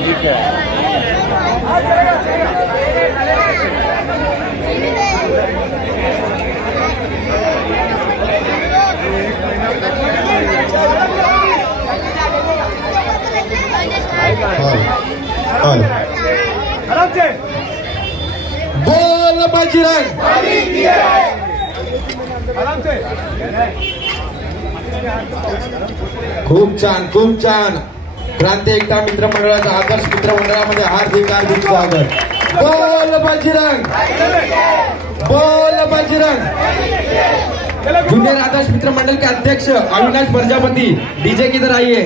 ठीक है। बोल बजरंग। खूप छान, खूप छान। क्रांती एकता मित्र मंडळाचा आदर्श मित्र मंडळामध्ये हार्दिक हार्दिक स्वागत। बोल बजरंग, बोल बजरंग। जूनियर आदर्श मित्र मंडल के अध्यक्ष अविनाश प्रजापति, डीजे किधर आइए।